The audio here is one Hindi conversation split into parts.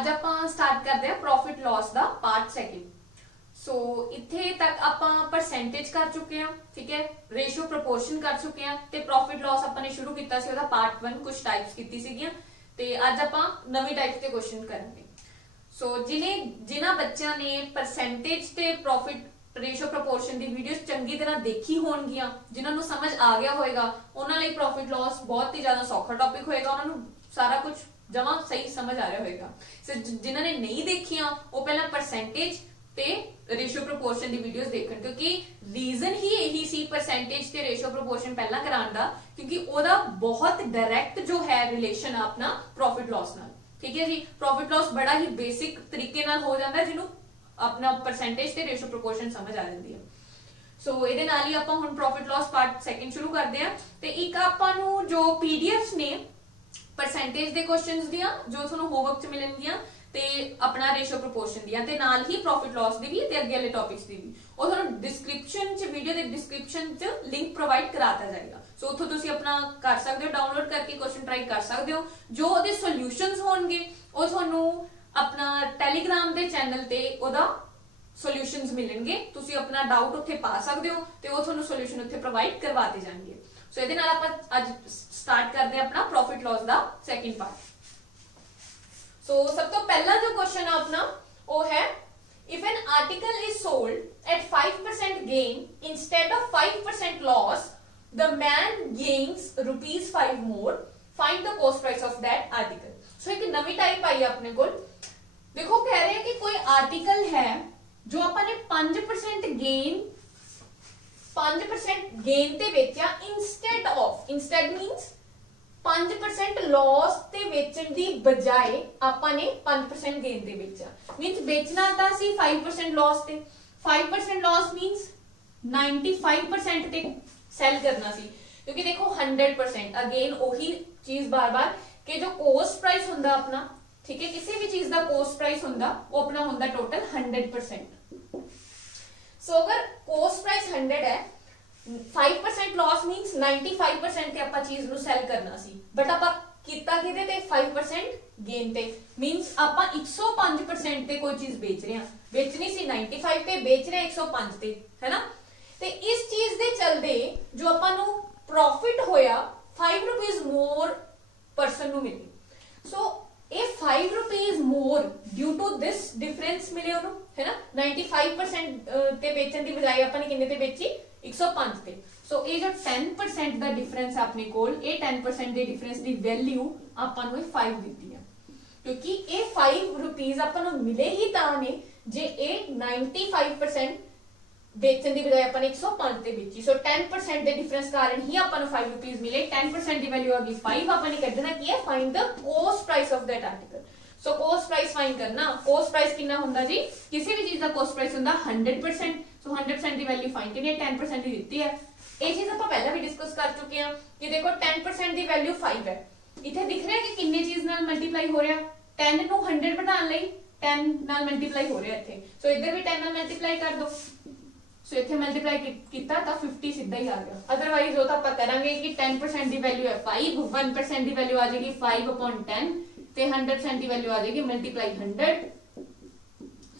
ਅੱਜ ਆਪਾਂ ਸਟਾਰਟ ਕਰਦੇ ਹਾਂ ਪ੍ਰੋਫਿਟ ਲॉस ਦਾ ਪਾਰਟ ਸੈਕਿੰਡ। ਸੋ ਇੱਥੇ ਤੱਕ ਆਪਾਂ ਪਰਸੈਂਟੇਜ ਕਰ ਚੁੱਕੇ ਹਾਂ, ਠੀਕ ਹੈ, ਰੇਸ਼ੋ ਪ੍ਰੋਪੋਰਸ਼ਨ ਕਰ ਚੁੱਕੇ ਹਾਂ ਤੇ ਪ੍ਰੋਫਿਟ ਲॉस ਆਪਾਂ ਨੇ ਸ਼ੁਰੂ ਕੀਤਾ ਸੀ ਉਹਦਾ ਪਾਰਟ 1 ਕੁਝ ਟਾਈਪਸ ਕੀਤੀ ਸੀਗੀਆਂ ਤੇ ਅੱਜ ਆਪਾਂ ਨਵੀਂ ਟਾਈਪ ਦੇ ਕੁਐਸਚਨ ਕਰਾਂਗੇ। ਸੋ ਜਿਨ੍ਹਾਂ ਬੱਚਿਆਂ ਨੇ ਪਰਸੈਂਟੇਜ ਤੇ ਪ੍ਰੋਫਿਟ रेशो प्रोपोर्शन दी वीडियोस चंगी तरह देखी होणगियां, जिन्हां नूं समझ आ गया होएगा उन्हां लई प्रॉफिट लॉस बहुत ही ज्यादा सौखा टॉपिक होएगा, उन्हां नूं सारा कुछ जमा सही समझ आ रहा होएगा। सो जिन्हां ने नहीं देखियां वो पहला परसेंटेज ते रेशो प्रोपोर्शन दी वीडियोस देखण, क्योंकि रीजन ही यही सी परसेंटेज ते रेशो प्रोपोर्शन पहला कराउण दा, क्योंकि ओदा बहुत डायरेक्ट जो है रिलेशन अपना प्रॉफिट लॉस नाल। ठीक है जी, प्रॉफिट लॉस बड़ा ही बेसिक तरीके नाल हो जांदा जिन्हों अपना परसेंटेज ते रेशो प्रोपोर्शन समझ आ जाती है। सो ਇਹਦੇ ਨਾਲ ਹੀ ਆਪਾਂ ਹੁਣ प्रॉफिट लॉस ਪਾਰਟ ਸੈਕਿੰਡ ਸ਼ੁਰੂ ਕਰਦੇ ਹਾਂ ਤੇ ਇੱਕ ਆਪਾਂ ਨੂੰ ਜੋ ਪੀਡੀਐਫਸ ਨੇ ਪਰਸੈਂਟੇਜ ਦੇ ਕੁਐਸਚਨਸ ਦੀਆਂ ਜੋ ਤੁਹਾਨੂੰ ਹੋਮਵਰਕ ਚ ਮਿਲਣਗੀਆਂ ਤੇ ਆਪਣਾ ਰੇਸ਼ੋ ਪ੍ਰੋਪੋਰਸ਼ਨ ਦੀਆਂ ਤੇ ਨਾਲ ਹੀ प्रॉफिट लॉस ਦੀ ਵੀ ਤੇ ਅੱਗੇ ਵਾਲੇ ਟੌਪਿਕਸ ਦੀ ਵੀ ਉਹ ਤੁਹਾਨੂੰ ਡਿਸਕ੍ਰਿਪਸ਼ਨ ਚ ਵੀਡੀਓ ਦੇ ਡਿਸਕ੍ਰਿਪਸ਼ਨ ਚ ਲਿੰਕ ਪ੍ਰੋਵਾਈਡ ਕਰਾਤਾ ਜਾਏਗਾ। ਸੋ ਉੱਥੋਂ ਤੁਸੀਂ ਆਪਣਾ ਕਰ ਸਕਦੇ ਹੋ, ਡਾਊਨਲੋਡ ਕਰਕੇ ਕੁਐਸਚਨ ਟਰਾਈ ਕਰ ਸਕਦੇ ਹੋ। ਜੋ ਉਹਦੇ ਸੋਲੂਸ਼ਨਸ ਹੋਣਗੇ ਉਹ ਤੁਹਾਨੂੰ अपना टेलीग्राम दे चैनल ते ओदा सॉल्यूशंस मिलणगे, तुसी अपना डाउट उत्थे पा सकदे हो ते ओ तुहानू सॉल्यूशन उत्थे प्रोवाइड करवाते जाणगे। सो इहदे नाल आपां अज स्टार्ट करदे अपना प्रॉफिट लॉस दा सेकंड पार्ट। सो सब तो पहला जो क्वेश्चन है अपना वो है if an article is sold at 5% gain instead of 5% loss the man gains ₹5 more, find the cost price of that article. So एक नवी टाइप आई है अपने को, देखो कह रहे हैं कि कोई आर्टिकल है जो अपने 5% गेन ते बेचा instead of, instead means 5% loss ते बेचण दी बजाय आपने 5% गेन ते बेचा। मींस बेचना था सी 5% लॉस ते, 5% लॉस मींस 95% ते सेल करना सी, क्योंकि देखो 100% अगेन वही चीज बार बार कि जो कॉस्ट प्राइस हुंदा अपना, ठीक है, किसी भी चीज का कॉस्ट प्राइस हुंदा वो अपना हुंदा टोटल 100%। सो अगर कॉस्ट प्राइस 100 है, 5% लॉस मींस 95% ते आपां चीज नु सेल करना सी, बट आपां कीता किदे ते 5% गेन ते, मींस आपां 105% ते कोई चीज बेच रहे हैं, बेचनी सी 95 ते, बेच रहे 105 ते, है ना। ते इस चीज दे चलदे जो आपां नु प्रॉफिट होया ₹5 मोर पर्सन नु मिली। सो ये ₹5 मोर ड्यू टू दिस डिफरेंस मिले उन्हों, है ना। 95% ते बेचण दी बजाय आपने किन्ने ते बेची 105 ते। सो ये जो 10% दा डिफरेंस है अपने कोल, ये 10% दे डिफरेंस दी वैल्यू आपां नु 5 दित्ती है, क्योंकि ये ₹5 आपां नु मिले ही तां ने जे ये 95% बेचण दी बजाय अपन 105 ते बेची। सो 10% दे डिफरेंस कारण ही अपन ₹5 मिले, 10% दी वैल्यू आ गई 5। अपन ने कढना की है find the cost price of that article. So cost price find करना, कॉस्ट प्राइस कितना हुंदा जी, किसी भी चीज दा कॉस्ट प्राइस हुंदा 100%। सो 100% दी वैल्यू फाइंड करनी है, 10% दी दित्ती है। ये चीज अपन पहले भी डिस्कस कर चुके हैं कि देखो 10% दी वैल्यू 5 है, इथे दिख रहा है कि किन्ने चीज नाल मल्टीप्लाई हो रहा, 10 नु 100 बढ़ाने लई 10 नाल मल्टीप्लाई हो रहा है इथे। सो इधर भी 10 नाल मल्टीप्लाई कर दो, सो इथे मल्टीप्लाई किया तो 50 सीधा ही आ गया। अदरवाइज वो तो आप करेंगे कि 10% की वैल्यू है 5, 1% की वैल्यू आ जाएगी 5/10 ते 100% की वैल्यू आ जाएगी मल्टीप्लाई 100।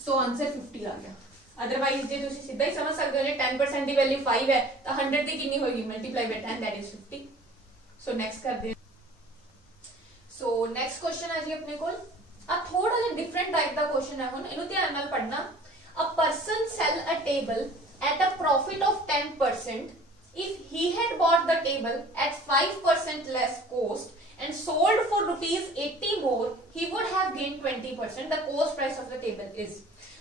सो आंसर 50 आ गया। अदरवाइज जे तुसी सीधा ही समझ सकते हो 10% की वैल्यू 5 है तो 100 की कितनी होगी multiply by 10 that is 50। So next कर दे। सो नेक्स्ट क्वेश्चन है जी अपने को आ थोड़ा जिहा डिफरेंट टाइप का क्वेश्चन है, हुण इहनूं ध्यान नाल पढ़ना। A person sell a table at a profit of 10% if he had bought the table at 5% less cost and sold for ₹80 more, he would have gained 20%. The cost price of the table is।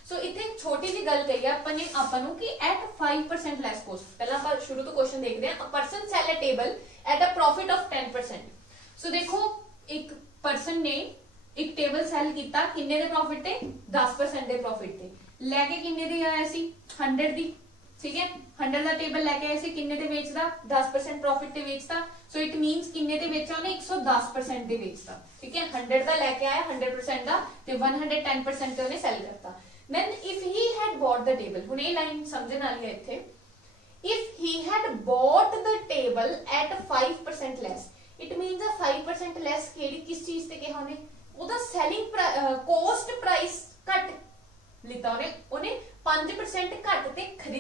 So इथे एक छोटी सी गल कही है अपन कि at 5% less cost। पहला अपन शुरू तो क्वेश्चन देखते हैं। A person sell a table at a profit of 10%। So देखो एक पर्सन ने एक टेबल सेल किया किन्ने दे प्रॉफिट ते 10% दे प्रॉफिट ते, लेके किन्ने दी आया सी 100 दी, ठीक है। 100 का टेबल लेके आए सी, किन्ने ते बेचदा 10% प्रॉफिट ते बेचदा। सो इट मींस किन्ने ते बेचा उन्हें 110% ते बेचदा, ठीक है। 100 का लेके आया 100% का ते 110% ते उन्हें सेल करता। Then if he had bought the table, हुन ये लाइन समझण वाली है इथे, if he had bought the table at 5% less, it means 5% less केड़ी किस चीज ते कहा उन्हें, ਉਹਦਾ ਸੈਲਿੰਗ ਕੋਸਟ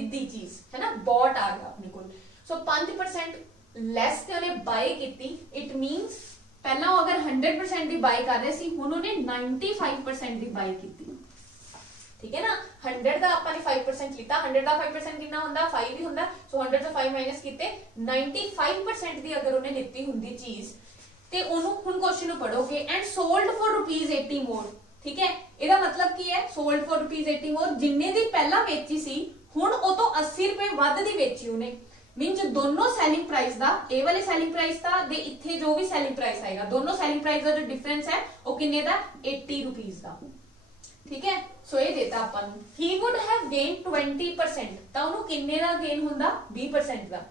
खरीदी चीज है ना, बॉट आ गया अपने को। सो 5% ਲੈਸ ਤੇ ਉਹਨੇ ਬਾਈ ਕੀਤੀ, ਇਟ ਮੀਨਸ ਪਹਿਲਾਂ ਉਹ ਅਗਰ 100% ਦੀ ਬਾਈ ਕਰ ਰਹੇ ਸੀ, ਹੁਣ ਉਹਨੇ 95% ਦੀ ਬਾਈ ਕੀਤੀ। ਠੀਕ ਹੈ ਨਾ, 100 ਦਾ ਆਪਾਂ ਨੇ 5% ਲਿੱਤਾ, 100 ਦਾ 5% ਕਿੰਨਾ ਹੁੰਦਾ 5 ਹੀ ਹੁੰਦਾ। ਸੋ 100 ਤੋਂ 5 ਮਾਈਨਸ ਕੀਤੇ, 95% ਦੀ ਅਗਰ ਉਹਨੇ ਲਿੱਤੀ ਹੁੰਦੀ ਚੀਜ਼ ਤੇ ਉਹਨੂੰ ਹੁਣ ਕੁਐਸਚਨ ਨੂੰ ਪੜੋਗੇ ਐਂਡ ਸੋਲਡ ਫॉर ₹80 ਮੋਰ। ਠੀਕ ਹੈ, ਇਹਦਾ ਮਤਲਬ ਕੀ ਹੈ, ਸੋਲਡ ਫॉर ₹80 ਮੋਰ, ਜਿੰਨੇ ਦੀ ਪਹਿਲਾਂ ਵੇਚੀ ਸੀ ਹੁਣ ਉਹ ਤੋਂ 80 ਰੁਪਏ ਵੱਧ ਦੀ ਵੇਚੀ ਉਹਨੇ। मीन दोनों सैलिंग प्राइस दा, ए वाले सैलिंग प्राइस दा दे इत्थे जो भी सैलिंग प्राइस आएगा, दोनों सैलिंग प्राइस का जो डिफरेंस है वो किन्ने दा 80 रुपीस दा। ठीक है, सो ये देता अपन ही वुड हैव गेन 20%, ता उन्होंने किन्ने दा गेन हुंदा 20% दा।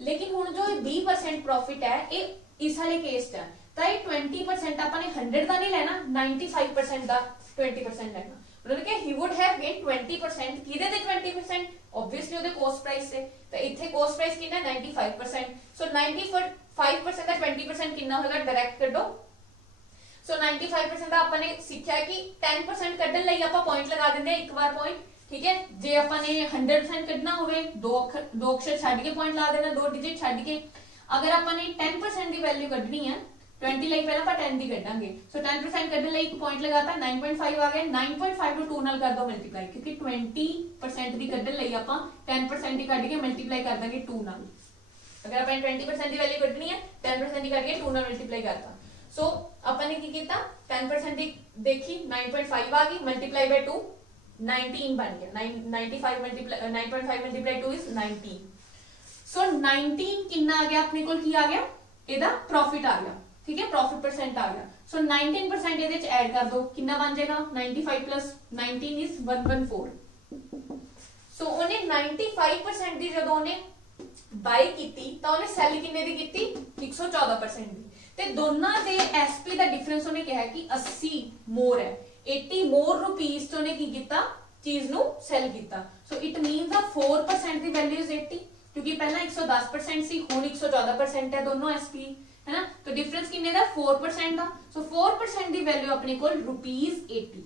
लेकिन हुण जो 20% प्रॉफिट है ये इस वाले केस च है, ता ये 20% अपन ने 100 दा नहीं लेना, 95% दा 20% लेना। उन्होंने कहा he would have gained 20%, किदे ते 20%, ऑब्वियसली ਉਹਦੇ ਕੋਸਟ ਪ੍ਰਾइस से, तो ਇੱਥੇ ਕੋਸਟ ਪ੍ਰਾइस कितना 95%। सो 95% ਦਾ 20% ਕਿੰਨਾ ਹੋਏਗਾ, डायरेक्ट ਕੱਢੋ। सो 95% ਦਾ ਆਪਾਂ ਨੇ ਸਿੱਖਿਆ ਕਿ 10% ਕੱਢਣ ਲਈ ਆਪਾਂ ਪੁਆਇੰਟ ਲਗਾ ਦਿੰਦੇ ਆ ਇੱਕ ਵਾਰ ਪੁਆਇੰਟ। ਠੀਕ ਹੈ, ਜੇ ਆਪਾਂ ਨੇ 100% ਕੱਢਣਾ ਹੋਵੇ ਦੋ ਅਕਸ਼ਰ ਛੱਡ ਕੇ ਪੁਆਇੰਟ ਲਾ ਦੇਣਾ, ਦੋ ਡਿਜਿਟ ਛੱਡ ਕੇ। ਅਗਰ ਆਪਾਂ ਨੇ 10% ਦੀ ਵੈਲਿਊ ਕੱਢਣੀ ਹੈ 20 ਲਈ ਪਹਿਲਾਂ ਆਪਾਂ 10 ਦੀ ਕੱਢਾਂਗੇ। ਸੋ 10% ਕੱਢਣ ਲਈ ਇੱਕ ਪੁਆਇੰਟ ਲਗਾਤਾ, 9.5 ਆ ਗਿਆ, 9.5 ਨੂੰ 2 ਨਾਲ ਕਰ ਦੋ ਮਲਟੀਪਲਾਈ, ਕਿਉਂਕਿ 20% ਦੀ ਕੱਢਣ ਲਈ ਆਪਾਂ 10% ਦੀ ਕੱਢ ਕੇ ਮਲਟੀਪਲਾਈ ਕਰ ਦਾਂਗੇ 2 ਨਾਲ। ਅਗਰ ਆਪਾਂ 20% ਦੀ ਵੈਲਿਊ ਕੱਢਣੀ ਹੈ 10% ਦੀ ਕੱਢ ਕੇ 2 ਨਾਲ ਮਲਟੀਪਲਾਈ ਕਰਤਾ। ਸੋ ਆਪਾਂ ਨੇ ਕੀ ਕੀਤਾ, 10% ਦੀ ਦੇਖੀ 9.5 ਆ ਗਈ, ਮਲਟੀਪਲਾਈ ਬਾਈ 2 19 ਬਣ ਗਿਆ। 95 ਮਲਟੀਪਲਾਈ 9.5 ਮਲਟੀਪਲਾਈ 2 ਇਜ਼ 19। ਸੋ 19 ਕਿੰਨਾ ਆ ਗਿਆ ਆਪਣੇ ਕੋਲ, ਕੀ ਆ ਗਿਆ, ਇਹਦਾ प्रॉफिट आ गया। ठीक है, प्रॉफिट परसेंट आ गया। सो 19% ਇਹਦੇ ਚ ਐਡ ਕਰ ਦੋ, ਕਿੰਨਾ ਬਣ ਜਾਏਗਾ 95 plus 19 is 114। ਸੋ ਉਹਨੇ 95% ਦੀ ਜਦੋਂ ਉਹਨੇ ਬਾਈ ਕੀਤੀ ਤਾਂ ਉਹਨੇ ਸੈਲ ਕਿੰਨੇ ਦੀ ਕੀਤੀ 114% ਦੀ। ਤੇ ਦੋਨਾਂ ਦੇ ਐਸਪੀ ਦਾ ਡਿਫਰੈਂਸ ਉਹਨੇ ਕਿਹਾ ਕਿ 80 ਮੋਰ ਹੈ, 80 ਮੋਰ ਰੁਪੀਸ ਤੋਂ ਉਹਨੇ ਕੀ ਕੀਤਾ, ਚੀਜ਼ ਨੂੰ ਸੈਲ ਕੀਤਾ। So it means the 4% the value is 80, क्योंकि पहला 110% सी, हुण 114% है दोनों एसपी है ना। तो डिफरेंस किन्ने दा 4% दा। सो 4% दी वैल्यू अपने कोल ₹80।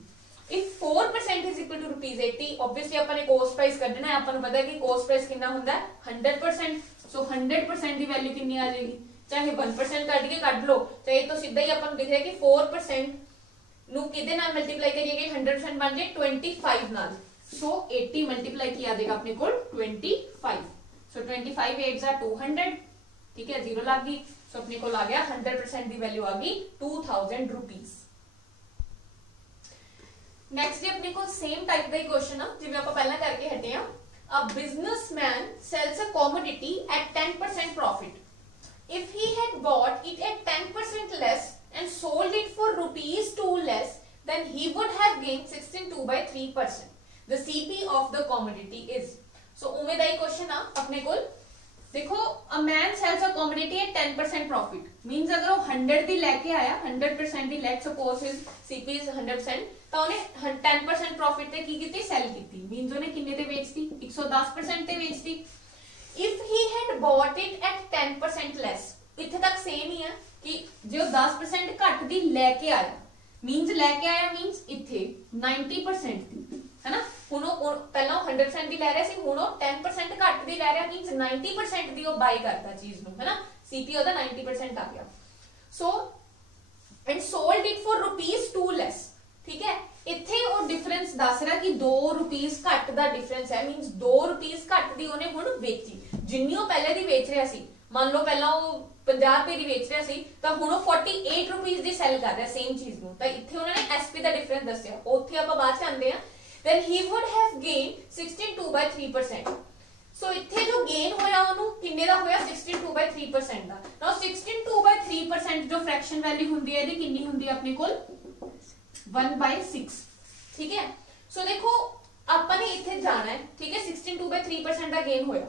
If 4% is equal to ₹80, obviously अपन ने कॉस्ट प्राइस कढना है, अपन पता है कि कॉस्ट प्राइस कितना हुंदा है 100%। सो 100% दी वैल्यू कितनी आ जाएगी, चाहे 1% काट के काट लो, चाहे तो सीधा ही अपन लिख रहे कि 4% नु किदे नाल मल्टीप्लाई करिए 100% बन जाए 25 नाल। सो 80 मल्टीप्लाई किया देगा अपने कोल 25। सो 25 8s are 200। ठीक है, जीरो लग गई। सो अपने को आ गया 100% की वैल्यू आ गई 2000 रुपीस। नेक्स्ट डे अपने को सेम टाइप का ही क्वेश्चन है जिवें आपां पहला करके हटे हैं। A businessman sells a commodity at 10% profit. If he had bought it at 10% less and sold it for ₹2 less, then he would have gained 16.2/3%. The CP of the commodity is। So उम्मीद है क्वेश्चन आ अपने को देखो, a man sells a commodity at 10% profit, means अगर वो 100 दी लेके आया 100% दी, let's suppose his CP is 100%, तो उन्हें 10% प्रॉफिट ते की कीती, सेल कीती, मींस उन्हें किन्ने ते बेचती 110% ते बेचती। If he had bought it at 10% less, इथे तक सेम ही है कि जो 10% घट दी लेके आया, मींस लेके आया मींस इथे 90% दी है ना। ਹੁਣ ਉਹ ਪਹਿਲਾਂ 100% ਦੀ ਲੈ ਰਿਹਾ ਸੀ, ਹੁਣ ਉਹ 10% ਘੱਟ ਦੀ ਲੈ ਰਿਹਾ, ਮੀਨਸ 90% ਦੀ ਉਹ ਬਾਈ ਕਰਦਾ ਚੀਜ਼ ਨੂੰ, ਹੈ ਨਾ। ਸੀਪੀ ਉਹਦਾ 90% ਆ ਗਿਆ। So and solved it for ₹2 ਲੈਸ। ਠੀਕ ਹੈ, ਇੱਥੇ ਉਹ ਡਿਫਰੈਂਸ ਦੱਸ ਰਿਹਾ ਕਿ ₹2 ਘੱਟ ਦਾ ਡਿਫਰੈਂਸ ਹੈ, ਮੀਨਸ ₹2 ਘੱਟ ਦੀ ਉਹਨੇ ਹੁਣ ਵੇਚੀ। ਜਿੰਨੀ ਉਹ ਪਹਿਲੇ ਦੀ ਵੇਚ ਰਿਹਾ ਸੀ, ਮੰਨ ਲਓ ਪਹਿਲਾਂ ਉਹ 50 ਰੁਪਏ ਦੀ ਵੇਚ ਰਿਹਾ ਸੀ, ਤਾਂ ਹੁਣ ਉਹ 48 ਰੁਪਏ ਦੀ ਸੈਲ ਕਰ ਰਿਹਾ ਸੇਮ ਚੀਜ਼ ਨੂੰ। ਤਾਂ ਇੱਥੇ ਉਹਨਾਂ ਨੇ ਐਸਪੀ ਦਾ ਡਿਫਰੈਂਸ ਦੱਸਿਆ, ਉੱਥੇ ਆਪਾਂ ਬਾਅਦ ਚ ਆਉਂਦੇ ਆ। then he would have gained 16.2/3%। so ਇੱਥੇ ਜੋ ਗੇਨ ਹੋਇਆ ਉਹਨੂੰ ਕਿੰਨੇ ਦਾ ਹੋਇਆ 16.2/3% ਦਾ। now 16.2/3% ਜੋ ਫ੍ਰੈਕਸ਼ਨ ਵੈਲਿਊ ਹੁੰਦੀ ਹੈ ਇਹਦੀ ਕਿੰਨੀ ਹੁੰਦੀ ਹੈ ਆਪਣੇ ਕੋਲ 1/6। ਠੀਕ ਹੈ, ਸੋ ਦੇਖੋ ਆਪਾਂ ਨੇ ਇੱਥੇ ਜਾਣਾ ਹੈ। ਠੀਕ ਹੈ, 16.2/3% ਦਾ ਗੇਨ ਹੋਇਆ,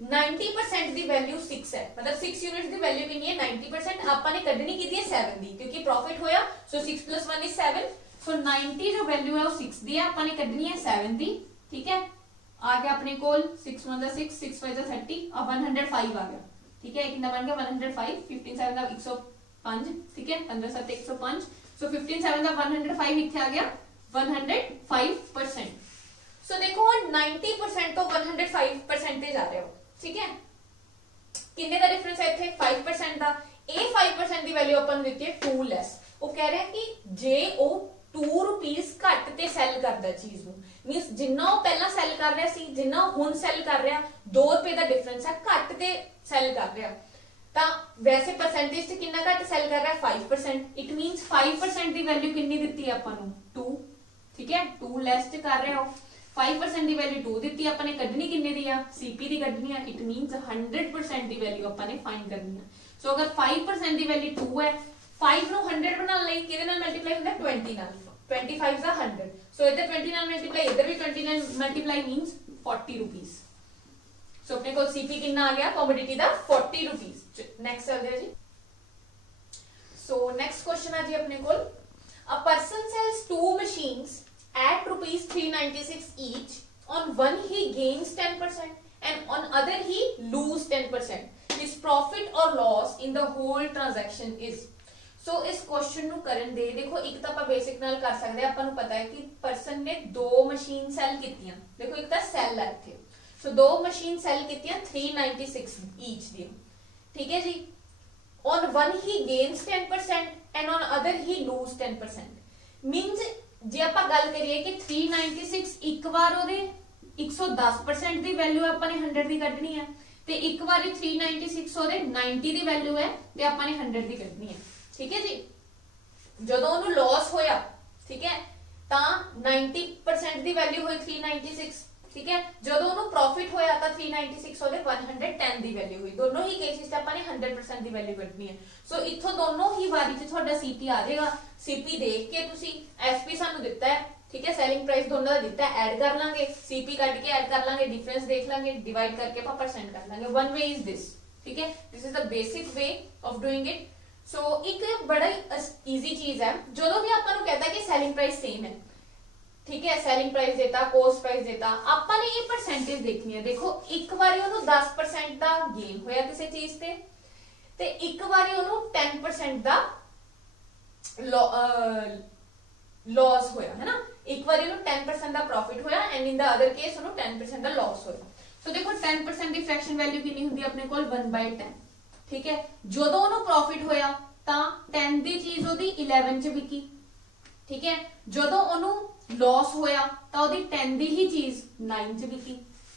90% ਦੀ ਵੈਲਿਊ 6 ਹੈ, मतलब 6 यूनिट्स ਦੀ ਵੈਲਿਊ ਕਿੰਨੀ ਹੈ 90%। ਆਪਾਂ ਨੇ ਕੱਢਣੀ ਕੀਤੀ ਹੈ 7 ਦੀ, ਕਿਉਂਕਿ प्रॉफिट होया। सो 6 + 1 is 7। सो 90 जो वैल्यू है वो 6 दी है, आपने कढनी है 7 दी। ठीक है, आ गया अपने कोल 6 1 6 6 5 30 और 105 आ गया। ठीक है, कितना बन गया 105, 15 7 का 105। ठीक है, 15 7 105। सो 15 7 का 105 इथे आ गया 105%। सो देखो 90% तो 105% ते जा रहे हो, ठीक है। किन्ने का डिफरेंस है इत्थे 5% का। ए 5% की वैल्यू अपन दिती है 2 लैस। वो कह रहे हैं कि जे ओ 2 रुपीस घट ते सैल करदा चीज नूं, मींस जिन्ना वो पहला सैल कर रहा सी जिन्ना हुण सैल कर रहा 2 रुपए का डिफरेंस है, घट ते सैल कर रहा। ਤਾਂ वैसे परसेंटेज ਤੇ कितना घट सेल कर रहा है 5%। इट मींस 5% की वैल्यू कितनी ਦਿੱਤੀ है ਆਪਾਂ ਨੂੰ 2, ठीक है। 2 ਲੈਸ ਤੇ ਕਰ ਰਹੇ ਹੋ, 5% ਦੀ ਵੈਲਿਊ 2 ਦਿੱਤੀ ਆਪਾਂ ਨੇ, ਕੱਢਣੀ ਕਿੰਨੇ ਦੀ ਆ ਸੀਪੀ ਦੀ ਕੱਢਣੀ ਆ। ਇਟ ਮੀਨਸ 100% ਦੀ ਵੈਲਿਊ ਆਪਾਂ ਨੇ ਫਾਈਂਡ ਕਰਨੀ ਆ। ਸੋ ਅਗਰ 5% ਦੀ ਵੈਲਿਊ 2 ਹੈ, 5 ਨੂੰ 100 ਬਣਾਉਣ ਲਈ ਕਿਹਦੇ ਨਾਲ ਮਲਟੀਪਲਾਈ ਹੁੰਦਾ 20 ਨਾਲ। 25 ਦਾ 100, ਸੋ ਇੱਧਰ 20 ਨਾਲ ਮਲਟੀਪਲਾਈ, ਇੱਧਰ ਵੀ 20 ਨਾਲ ਮਲਟੀਪਲਾਈ ਮੀਨਸ 40 रुपीस। सो अपने को सीपी कितना आ गया कमोडिटी दा 40 रुपीस। नेक्स्ट चलते हैं जी। सो नेक्स्ट क्वेश्चन है जी अपने को, a person sells 2 machines at rupees 396 each. On one he gains 10% and on other he lose 10%. His profit or loss in the whole transaction is। सो इस क्वेश्चन नु करन दे देखो, एक तो आप बेसिक नाल कर सकते हैं। अपन पता है कि पर्सन ने 2 मशीन सेल कीतियां। देखो एक तो सेल है इत्थे, सो 2 मशीन सेल कीतियां 396 ईच दी, ठीक है जी। On one he gains 10% and on other he lose 10%। Means जे आप गल करिए कि 396 एक बार ओदे 110% दी वैल्यू आपने 100 दी कढनी है, ते एक बार 396 ओदे 90 दी वैल्यू है ते आपने 100 दी कढनी है, ठीक है जी। जदों ओनू लॉस होया, ठीक है, तां 90% दी वैल्यू होई 396, ठीक है। जदों ओनू प्रॉफिट होया तां 396 ओदे 110 दी वैल्यू हुई। दोनों ही केसेस च आपने 100% दी वैल्यू कढनी है। सो इथों दोनों ही वारी च ਤੁਹਾਡਾ सीपी आ जाएगा। सीपी देख के तुसी एसपी सानू दिता है, ठीक है, सेलिंग प्राइस दोनों का दिता है, ऐड कर लांगे, सीपी कट के ऐड कर लांगे, डिफरेंस देख लांगे, डिवाइड करके ਆਪਾਂ परसेंट कर लांगे। वन वे इज दिस, ठीक है, this is the basic way of doing it. So एक बड़ा इजी चीज है, जदों भी ਆਪਾਂ ਨੂੰ कहता है कि सेलिंग प्राइस सेम है, ठीक है, सेलिंग प्राइस देता, कॉस्ट प्राइस देता, ਆਪਾਂ ਨੇ ਇਹ परसेंटेज देखनी है। देखो एक बारी ਉਹਨੂੰ 10% ਦਾ ਗੇਨ ਹੋਇਆ ਕਿਸੇ ਚੀਜ਼ ਤੇ ਇੱਕ ਵਾਰੀ ਉਹਨੂੰ 10% ਦਾ लॉस होया, है ना। एक बार 10% का प्रॉफिट होया and in the other case 10% का लॉस होया। तो देखो 10% की फ्रैक्शन वैल्यू कितनी हुंदी अपने कोल 1/10, ठीक है। जदों ओनू प्रॉफिट होया तां 10 दी चीज ओदी 11 च बिकी, ठीक है। जदों ओनू लॉस होया तां ओदी 10 दी ही चीज 9 च बिकी,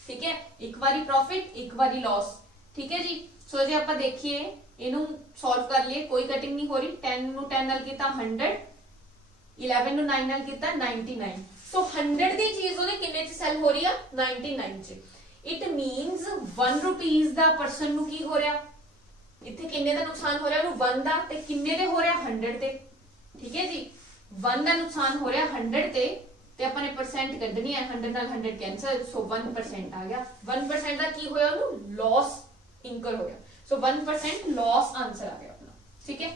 ठीक है। एक बारी प्रॉफिट एक बारी लॉस, ठीक है जी। सो जे आपां देखिए इनू सॉल्व कर लिए, कोई कटिंग नहीं हो रही। 10 नू 10 नाल कीता 100, 11 नू 9 नाल कीता 99। सो 100 दी चीज ओदे किन्ने च सेल हो रही है 99 च। इट मींस 1 रुपीस दा पर्सन नू की हो रहा, इत्थे किन्ने दा नुकसान हो रहा 1 दा, ते किन्ने दे हो रहा 100 ते, ठीक है जी। 1 दा नुकसान हो रहा 100 ते अपने परसेंट कढनी है, 100 नाल 100 कैंसल, सो 1% आ गया। 1% दा की होया ओनू लॉस इंकर होया, सो 1% लॉस आंसर आ गया अपना, ठीक है।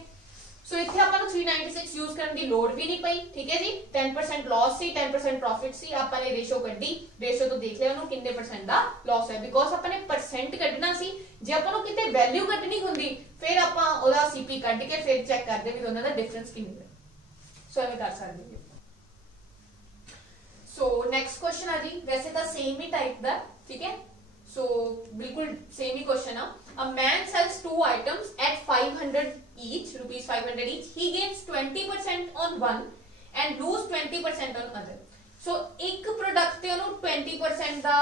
सो इत्थे आपां नूं 396 यूज करन दी लोड़ भी नहीं पई, ठीक है जी। 10% लॉस सी 10% प्रॉफिट सी, आपां ने रेशो कड्डी, रेशो तो देख लिया ओनू किन्ने परसेंट दा लॉस है, बिकॉज़ आपां ने परसेंट कढना सी। जे आपां नूं किते वैल्यू कढनी हुंदी फिर आपां ओदा सीपी कढ के फिर चेक करदे भी दोनों दा डिफरेंस किन्ना है। सो एवें कर सकदे हो। सो नेक्स्ट क्वेश्चन आ जी, वैसे तो सेम ही टाइप दा, ठीक है। सो बिल्कुल सेम ही क्वेश्चन है। A man sells 2 items at 500 each, rupees 500 each. He gains 20% on one and lose 20% on other. So एक प्रोडक्ट ते ओनू 20% दा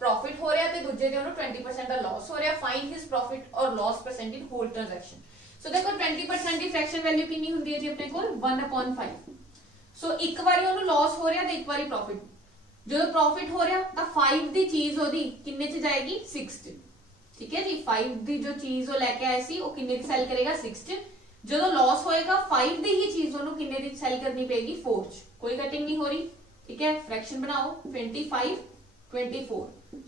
प्रॉफिट हो रहा ते दूजे ते ओनू 20% दा लॉस हो रहा। फाइंड हिज प्रॉफिट और loss percent in whole transaction. So देखो 20% दी फ्रैक्शन वैल्यू कितनी हुंदी है जी अपने कोल 1/5। सो एक बारी ओनू लॉस हो रहा ते एक बारी प्रॉफिट, जो प्रॉफिट हो रहा तां 5 दी चीज ओदी किन्ने च जाएगी 6 च, ठीक है जी। 5 दी जो चीज वो लेके आए सी वो किन्ने दी सेल करेगा 6 च। जो लॉस होएगा 5 दी ही चीज ओनू किन्ने दी सेल करनी पेगी 4 च। कोई कटिंग नहीं हो रही, ठीक है। फ्रैक्शन बनाओ 25 24।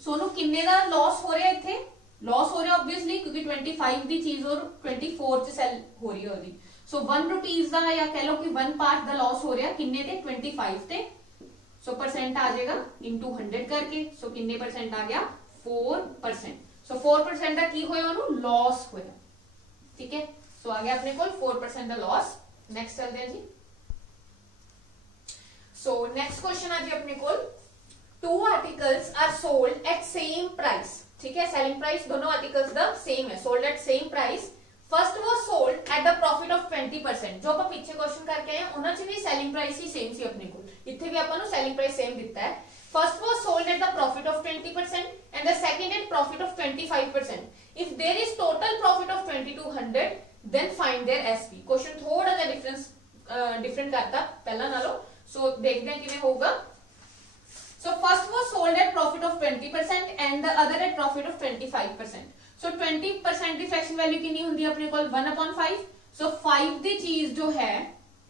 सो ओनू किन्ने दा लॉस हो रहा है, इत्थे लॉस हो रहा है ऑब्वियसली क्योंकि 25 दी चीज और 24 च सेल हो रही है ओदी। सो 1 रुपीस दा या कह लो कि 1 पार्ट दा लॉस हो रहा किन्ने ते 25 ते। सो परसेंट आ जाएगा इनटू 100 करके। सो किन्ने परसेंट आ गया 4%। सो 4% का की होया ओनू लॉस होया, ठीक है। सो आ गया अपने को 4% का लॉस। नेक्स्ट चलते हैं जी। सो नेक्स्ट क्वेश्चन आ जी अपने को, two articles are sold at same price, ठीक है, सेलिंग प्राइस दोनों आर्टिकल्स दा सेम है, sold at same price. First was sold at the profit of 20%, जो ਆਪਾਂ ਪਿੱਛੇ क्वेश्चन करके आए ਉਹਨਾਂ ਚ ਵੀ ਸੈਲਿੰਗ ਪ੍ਰਾइस ਹੀ ਸੇਮ ਸੀ ਆਪਣੇ ਕੋਲ, ਇੱਥੇ ਵੀ ਆਪਾਂ ਨੂੰ ਸੈਲਿੰਗ ਪ੍ਰਾइस ਸੇਮ ਦਿੱਤਾ ਹੈ। First was sold at the profit of 20% and the second at profit of 25%. If there is total profit of 2200, then find their SP. Question थोड़ा सा डिफरेंट करता पहला नालों, सो देखते हैं किवें होगा। So first was sold at profit of 20% and the other at profit of 25%. So 20% the fraction value कितनी होंदी है अपने कोल 1/5। So 5 दी चीज जो है,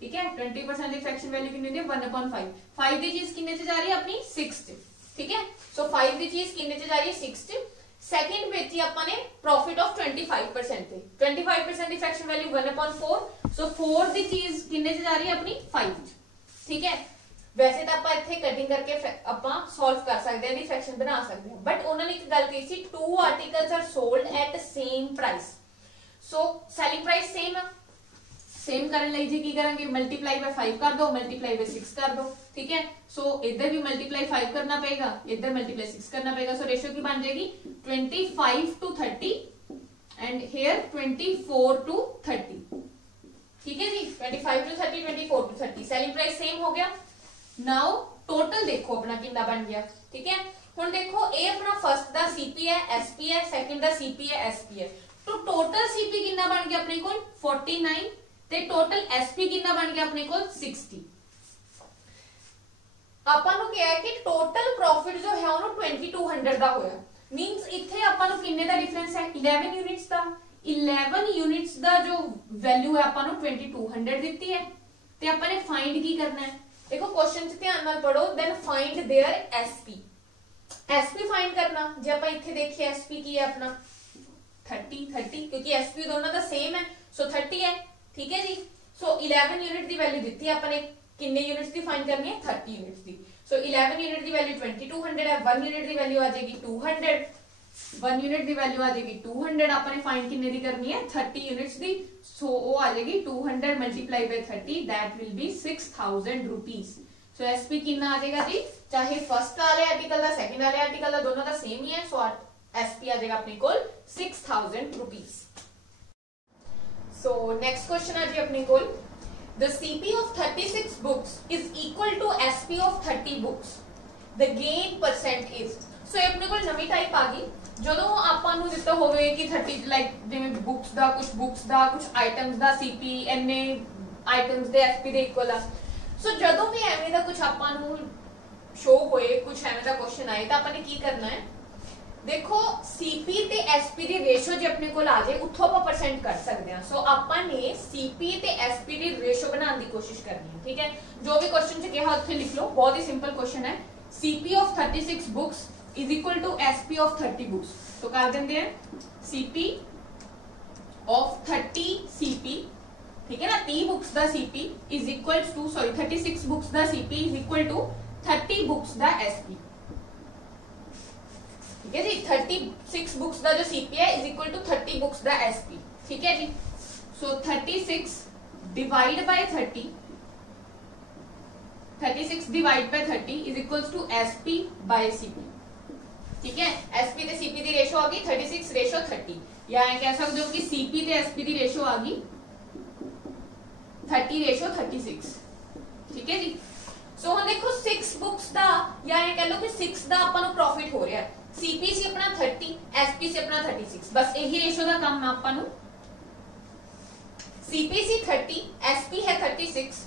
ठीक है, 20% की फ्रैक्शन वैल्यू कितनी होती है 1/5। 5 दी चीज कितने से जा रही है अपनी 6 च, ठीक है। सो 5 दी चीज कितने से जा रही है 6 च। सेकंड बेची अपन ने प्रॉफिट ऑफ 25% थे, 25% की फ्रैक्शन वैल्यू 1/4। सो 4 दी चीज कितने से जा रही है अपनी 5 च, ठीक है। वैसे तो ਆਪਾਂ ਇੱਥੇ ਕਟਿੰਗ ਕਰਕੇ ਆਪਾਂ ਸੋਲਵ ਕਰ ਸਕਦੇ ਹਾਂ, ਦੀ ਫ੍ਰੈਕਸ਼ਨ ਬਣਾ ਸਕਦੇ ਹਾਂ, ਬਟ ਉਹਨਾਂ ਨੇ ਇੱਕ ਗੱਲ ਕਹੀ ਸੀ two articles are sold at same price. So selling price same है, सेम करने ਲਈ जी की करेंगे मल्टीप्लाई बाय 5 कर दो, मल्टीप्लाई बाय 6 कर दो, ठीक है। सो इधर भी मल्टीप्लाई 5 करना पड़ेगा, इधर मल्टीप्लाई 6 करना पड़ेगा। सो रेशियो की बन जाएगी 25:30 एंड हियर 24:30, ठीक है जी। 25:30 24:30 सेलिंग प्राइस सेम हो गया। नाउ टोटल देखो अपना कितना बन गया, ठीक है। हुण देखो ए अपना फर्स्ट दा सीपी है, एसपी है, सेकंड दा सीपी है, एसपी है। तो टोटल सीपी कितना बन गया अपने को 49 ਤੇ ਟੋਟਲ ਐਸਪੀ ਕਿੰਨਾ ਬਣ ਗਿਆ ਆਪਣੇ ਕੋਲ 60। ਆਪਾਂ ਨੂੰ ਕਿਹਾ ਹੈ ਕਿ ਟੋਟਲ ਪ੍ਰੋਫਿਟ ਜੋ ਹੈ ਉਹਨੂੰ 2200 ਦਾ ਹੋਇਆ, ਮੀਨਸ ਇੱਥੇ ਆਪਾਂ ਨੂੰ ਕਿੰਨੇ ਦਾ ਡਿਫਰੈਂਸ ਹੈ 11 ਯੂਨਿਟਸ ਦਾ। 11 ਯੂਨਿਟਸ ਦਾ ਜੋ ਵੈਲਿਊ ਹੈ ਆਪਾਂ ਨੂੰ 2200 ਦਿੱਤੀ ਹੈ ਤੇ ਆਪਾਂ ਨੇ ਫਾਈਂਡ ਕੀ ਕਰਨਾ ਹੈ। देखो क्वेश्चन च ध्यान नाल पढ़ो, then find their SP. SP find करना, जे ਆਪਾਂ ਇੱਥੇ देखिए एसपी ਕੀ ਹੈ अपना 30 क्योंकि एसपी दोनों ਦਾ सेम है, सो 30 है, ठीक है जी। सो 11 यूनिट की वैल्यू दी थी अपने, कितने यूनिट्स की फाइंड करनी है 30 यूनिट्स की। सो 11 यूनिट की वैल्यू 2200 है, 1 यूनिट की वैल्यू आ जाएगी 200, 1 यूनिट की वैल्यू आ जाएगी 200। अपने फाइंड कितने की करनी है 30 यूनिट्स की। सो वो आ जाएगी 200 multiply by 30, that will be 6000 rupees. So SP कितना आ जाएगा जी, चाहे फर्स्ट वाले आर्टिकल का सेकंड वाले आर्टिकल का दोनों का सेम ही है। सो एसपी आ जाएगा अपने को 6000 रुपीस। So next question है जी अपने को, the CP of 36 books is equal to SP of 30 books, the gain percent is। so अपने को नवी टाइप आ गई, ਜਦੋਂ ਆਪਾਂ ਨੂੰ ਦਿੱਤਾ ਹੋਵੇ ਕਿ 30 ਲਾਈਕ ਜਿਵੇਂ ਬੁక్స్ ਦਾ ਕੁਝ ਆਈਟਮਸ ਦਾ CP ਇੰਨੇ ਆਈਟਮਸ ਦੇ SP ਦੇ ਇਕੁਅਲ ਆ। ਸੋ ਜਦੋਂ ਵੀ ਐਵੇਂ ਦਾ ਕੁਝ ਆਪਾਂ ਨੂੰ ਸ਼ੋ ਹੋਏ, ਕੁਝ ਐਵੇਂ ਦਾ ਕੁਐਸਚਨ ਆਏ ਤਾਂ ਆਪਾਂ ਨੇ ਕੀ ਕਰਨਾ ਹੈ, देखो सीपी ते एसपी दी रेशो जे अपने को आ जाए उठो ਆਪਾਂ परसेंट कर सकते हैं। सो ਆਪਾਂ ने सीपी ते एसपी दी रेशो बनाने की कोशिश करनी है, ठीक है। जो भी क्वेश्चन च कहा ਉੱਥੇ लिख लो, बहुत ही सिंपल क्वेश्चन है। CP of 36 books is equal to SP of 30 books. तो कर देंगे हैं सीपी ऑफ 30 सीपी, ठीक है ना, 30 बुक्स दा CP is equal to 36 books दा CP is equal to 30 books दा एसपी, ठीक है जी। 36 बुक्स का जो सीपी है इज इक्वल टू 30 बुक्स का एसपी, ठीक है जी। So 36 divide by 30, 36 divide by 30 is equals to SP by CP, ठीक है। एसपी ते सीपी की रेशो आ गई 36 रेशो 30, या कह सकते हो कि सीपी ते एसपी की रेशो आ गई 30 रेशो 36, ठीक है जी। सो हम देखो 6 बुक्स का या कह लो कि 6 का अपन को प्रॉफिट हो रहा है, सीपी से अपना 30, एसपी से अपना 36, बस यही रेशो का काम है अपन। सीपी से 30, एसपी है 36,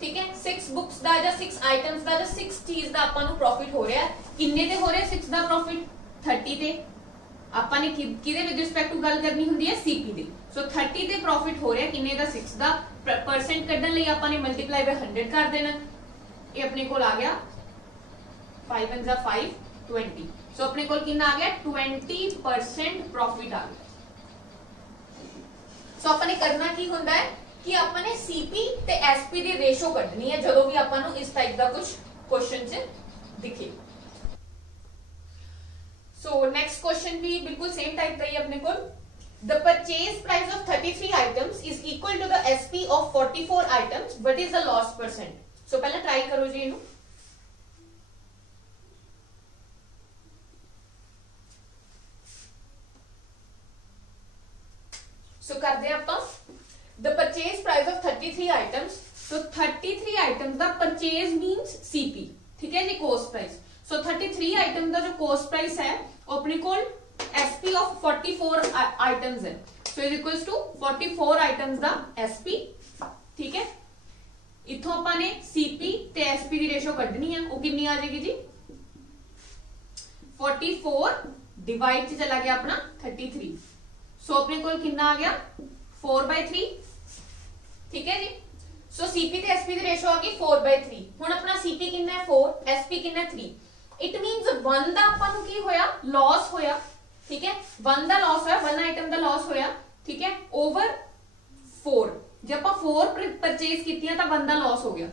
ठीक है। 6 बुक्स का या 6 आइटम्स का या 6 चीज का अपन को प्रॉफिट हो रहा है, किन्ने ते हो रहा है 6 का प्रॉफिट 30 ते। अपन ने किदे विद रिस्पेक्ट टू गल करनी हुंदी है सीपी दे। सो 30 ते प्रॉफिट हो रहा है किन्ने दा 6 का, परसेंट कढण लई अपन ने मल्टीप्लाई बाय 100 कर देना, ये अपने को आ गया 5 × 5 20। सो अपने को कितना आ गया 20% प्रॉफिट आ गया। सो अपने करना की होता है कि अपने सीपी ते एसपी दी रेशो कढनी है जदों भी अपन नु इस टाइप का कुछ क्वेश्चन च दिखे। सो नेक्स्ट क्वेश्चन भी बिल्कुल सेम टाइप का ही अपने को, the purchase price of 33 items is equal to the SP of 44 items, what is the loss percent. So पहले ट्राई करो जी इनू। 33 आइटम्स, तो 33 आइटम्स दा परचेज मींस सीपी, ठीक है जी, कॉस्ट प्राइस। सो 33 आइटम दा जो कॉस्ट प्राइस है वो अपने को एसपी ऑफ 44 आइटम्स है, so is equals to 44 items दा एसपी, ठीक है। इथों ਆਪਾਂ ने सीपी ते एसपी दी रेशो कढनी है, वो कितनी आ जाएगी जी 44 डिवाइड से चला गया अपना 33, सो अपने को कितना आ गया 4/3, ठीक है जी। सो सीपी ते एसपी दी रेशो आ गई 4/3। हुण अपना सीपी कितना है 4, एसपी कितना है 3, इट मींस 1 दा ਆਪਾਂ ਨੂੰ ਕੀ ਹੋਇਆ लॉस होया, ठीक है, 1 दा लॉस होया, 1 आइटम दा लॉस होया, ठीक है, ओवर 4। जब ਆਪਾਂ 4 परचेज कीतियां ਤਾਂ 1 ਦਾ लॉस हो गया,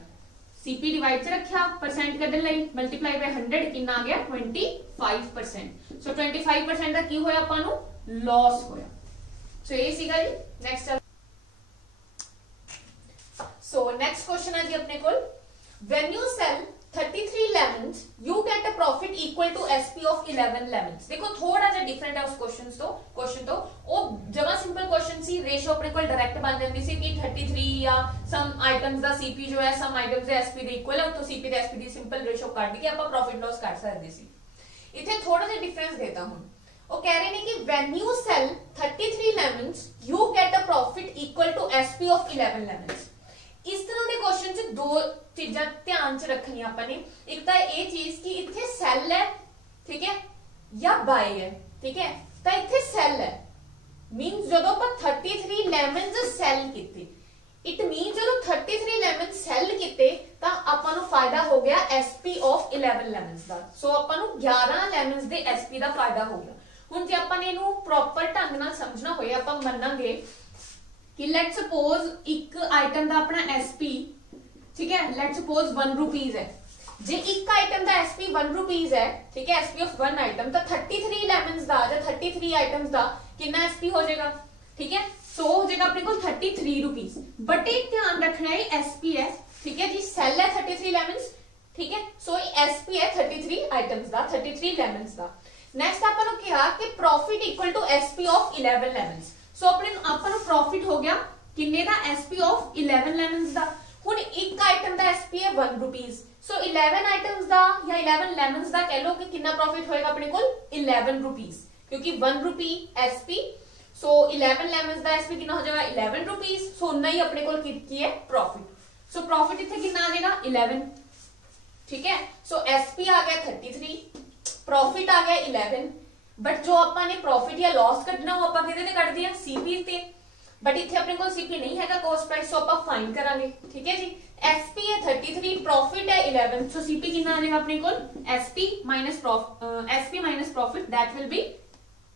सीपी डिवाइड से रखा परसेंट कढण लई मल्टीप्लाई बाय 100 कितना आ गया 25%। सो 25% ਦਾ ਕੀ ਹੋਇਆ ਆਪਾਂ ਨੂੰ लॉस होया। सो ये सीगा जी। नेक्स्ट सो नेक्स्ट क्वेश्चन है जी अपने को, when you sell 33 lemons you get a profit equal to SP of 11 lemons। देखो थोड़ा सा डिफरेंट है उस क्वेश्चन तो वो जमा सिंपल क्वेश्चन सी, रेशियो अपने को डायरेक्ट बन जाती सी कि 33 या सम आइटम्स दा सीपी जो है सम आइटम्स दे एसपी दे इक्वल है, तो सीपी दे एसपी दी सिंपल रेशियो काट के ਆਪਾਂ प्रॉफिट लॉस कर सकते सी। इथे थोड़ा सा डिफरेंस देता हूं, वो कह रहे हैं कि when you sell 33 lemons you get a profit equal to SP of 11 lemons। इस तरह के क्वेश्चन च दो चीजा ध्यान च रखनी आपने, एक तो ये चीज कि इथे सेल है, ठीक है, या बाय है, ठीक है, तो इथे सेल है मींस जदों ਆਪਾਂ 33 लेमन्स सेल कीते, इट मीन जदों 33 लेमन सेल कीते ਤਾਂ ਆਪਾਂ ਨੂੰ फायदा हो गया SP ऑफ 11 लेमन्स ਦਾ। सो ਆਪਾਂ ਨੂੰ 11 लेमन्स ਦੇ SP ਦਾ फायदा हो गया। ਹੁਣ ਜੇ ਆਪਾਂ ਨੇ ਇਹਨੂੰ ਪ੍ਰੋਪਰ ਢੰਗ ਨਾਲ ਸਮਝਣਾ ਹੋਏ ਆਪਾਂ ਮੰਨਾਂਗੇ कि लेट सपोज एक आइटम दा अपना एसपी, ठीक है, लेट सपोज 1 रुपीज है, जे एक आइटम दा एसपी 1 रुपीज है, ठीक है, एसपी ऑफ 1 आइटम, तो 33 लेमन्स दा या 33 आइटम्स दा कितना एसपी हो जाएगा, ठीक है, सो हो जाएगा अपने को 33 रुपीज। बट एक ध्यान रखना है एसपी है, ठीक है जी, सेल है 33 लेमन्स, ठीक है, सो एसपी है 33 आइटम्स दा, 33 लेमन्स दा। नेक्स्ट अपन कहा कि profit equal to SP of 11 lemons. So अपने अपन प्रॉफिट हो गया किन्ने दा एसपी ऑफ 11 लेमन्स दा। हुन एक आइटम दा एसपी है 1 रुपीज, सो 11 आइटम्स दा या 11 लेमन्स दा कह लो कि कितना प्रॉफिट होएगा अपने को 11 रुपीज, क्योंकि 1 रुपी एसपी, सो 11 लेमन्स दा एसपी कितना हो जाएगा 11 रुपीज, सो उतना ही अपने को की है प्रॉफिट। सो प्रॉफिट इथे कितना आ जाएगा 11, ठीक है, सो एसपी आ गया 33, प्रॉफिट आ गया 11, बट जो अपन ने प्रॉफिट या लॉस कटना वो अपन किहदे ते कट दिया सीपी ते, बट इथे अपने को सीपी नहीं हैगा कॉस्ट प्राइस, सो अपन फाइंड करांगे, ठीक है जी। एसपी है 33, प्रॉफिट है 11, सो सीपी कितना आ जाएगा अपने को SP minus profit, that will be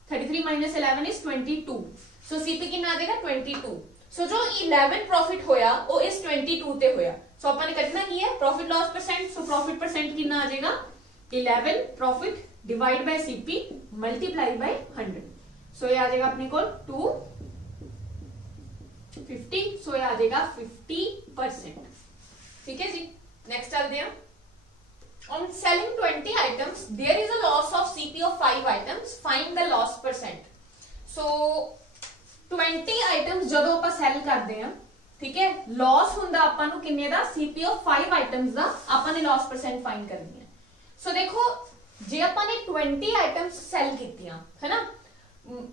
33 minus 11 is 22, so CP कितना आ जाएगा 22। सो जो 11 प्रॉफिट होया वो इस 22 ते होया, सो अपन ने कटना की है profit loss percent, so profit percent कितना आ जाएगा 11 profit divide by CP multiply by 100, सो ये आ जाएगा अपने को 250, सो ये आ जाएगा 50%, ठीक है जी। नेक्स्ट चलते हैं, on selling 20 items there is a loss of CP of 5 items, find the loss percent। so 20 items ਜਦੋਂ ਆਪਾਂ ਸੈਲ ਕਰਦੇ ਆ, ठीक है, लॉस ਹੁੰਦਾ ਆਪਾਂ ਨੂੰ ਕਿੰਨੇ ਦਾ CP of 5 items ਦਾ ਆਪਾਂ ਨੇ loss percent find करनी है। सो देखो जे ਆਪਾਂ ਨੇ 20 आइटम्स सेल कीतियां है ना,